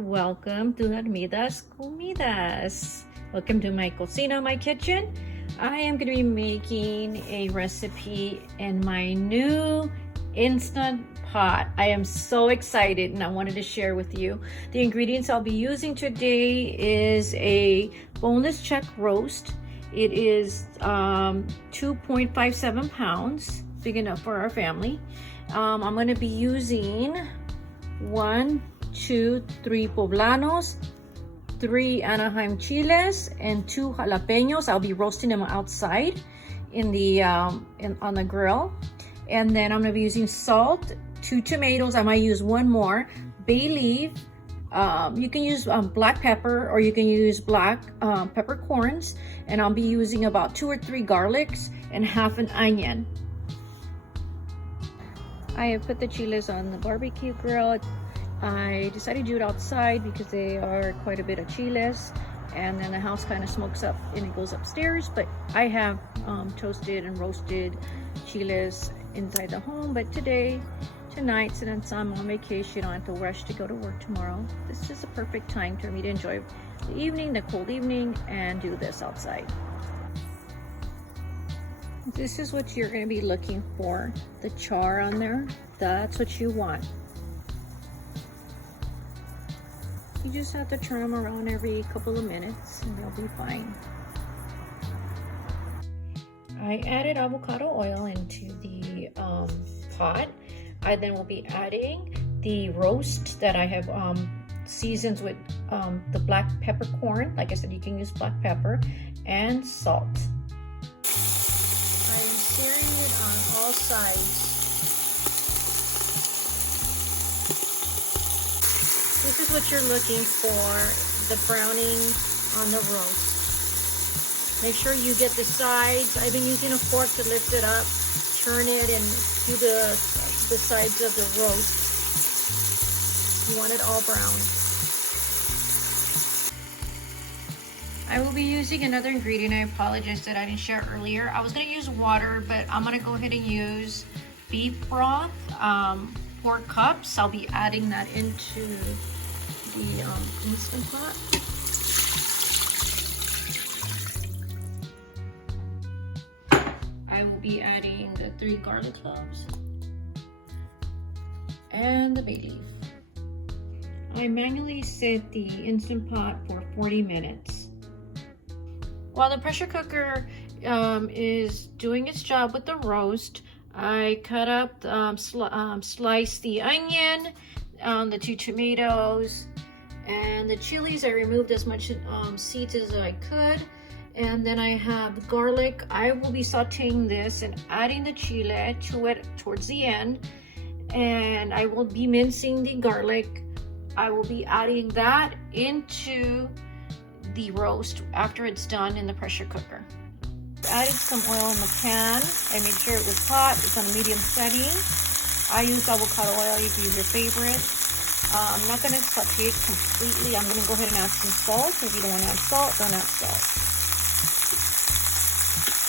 Welcome to ArmidasComidas. Welcome to my cocina, my kitchen. I am going to be making a recipe in my new Instant Pot. I am so excited and I wanted to share with you. The ingredients I'll be using today is a boneless chuck roast. It is 2.57 pounds, big enough for our family. I'm going to be using 1, 2, 3 poblanos, 3 Anaheim chiles, and 2 jalapeños. I'll be roasting them outside in the on the grill. And then I'm going to be using salt, 2 tomatoes. I might use 1 more. Bay leaf. You can use black pepper, or you can use black peppercorns. And I'll be using about 2 or 3 garlics and half an onion. I have put the chiles on the barbecue grill. I decided to do it outside because they are quite a bit of chiles, and then the house kind of smokes up and it goes upstairs. But I have toasted and roasted chiles inside the home. But tonight, since I'm on vacation, I don't have to rush to go to work tomorrow. This is a perfect time for me to enjoy the evening, the cold evening, and do this outside. This is what you're going to be looking for. The char on there, that's what you want. You just have to turn them around every couple of minutes and they'll be fine. I added avocado oil into the pot. I then will be adding the roast that I have seasoned with the black peppercorn. Like I said, you can use black pepper and salt. I'm searing it on all sides. This is what you're looking for, the browning on the roast. Make sure you get the sides. I've been using a fork to lift it up, turn it, and do the sides of the roast. You want it all brown. I will be using another ingredient. I apologize that I didn't share earlier. I was going to use water, but I'm going to go ahead and use beef broth, 4 cups. I'll be adding that into the Instant Pot. I will be adding the 3 garlic cloves and the bay leaf. I manually set the Instant Pot for 40 minutes. While the pressure cooker is doing its job with the roast, I cut up, sliced the onion, the 2 tomatoes, and the chilies. I removed as much seeds as I could. And then I have garlic. I will be sauteing this and adding the chile to it towards the end. And I will be mincing the garlic. I will be adding that into the roast after it's done in the pressure cooker. Added some oil in the pan. I made sure it was hot. It's on a medium setting. I used avocado oil. You can use your favorite. I'm not going to saute it completely. I'm going to go ahead and add some salt. If you don't want to add salt, don't add salt.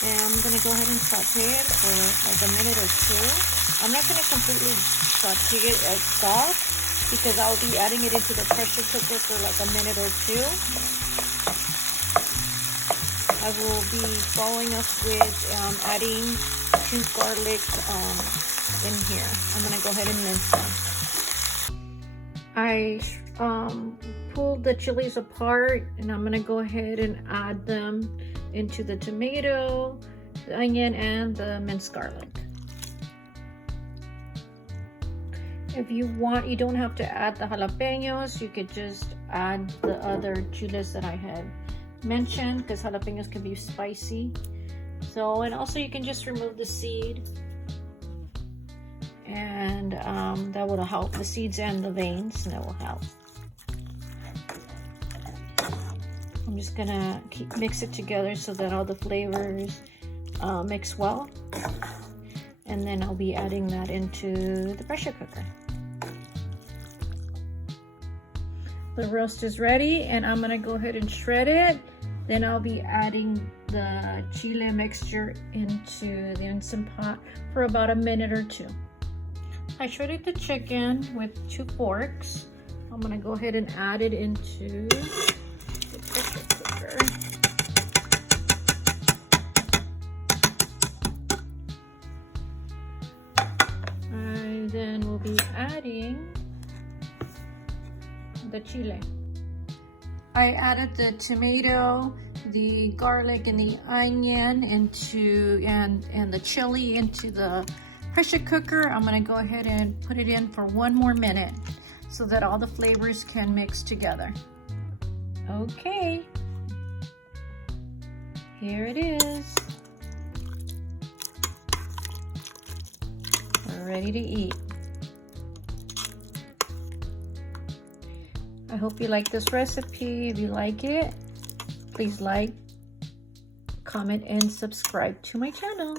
And I'm going to go ahead and saute it for like a minute or 2. I'm not going to completely saute it as soft because I'll be adding it into the pressure cooker for like a minute or 2. I will be following up with adding 2 garlic in here. I'm going to go ahead and mince them. I pulled the chilies apart, and I'm going to go ahead and add them into the tomato, the onion, and the minced garlic. If you want, you don't have to add the jalapeños. You could just add the other chiles that I had mentioned, because jalapeños can be spicy. So, and also you can just remove the seed, and that will help, the seeds and the veins, that will help. I'm just gonna mix it together so that all the flavors mix well, and then I'll be adding that into the pressure cooker. The roast is ready, and I'm gonna go ahead and shred it. Then I'll be adding the chile mixture into the Instant Pot for about a minute or 2. I shredded the chicken with 2 forks. I'm gonna go ahead and add it into the pressure cooker. And then we'll be adding the chile. I added the tomato, the garlic, and the onion into, and the chili into the pressure cooker. I'm gonna go ahead and put it in for 1 more minute so that all the flavors can mix together. Okay, here it is. We're ready to eat. I hope you like this recipe. If you like it, please like, comment, and subscribe to my channel.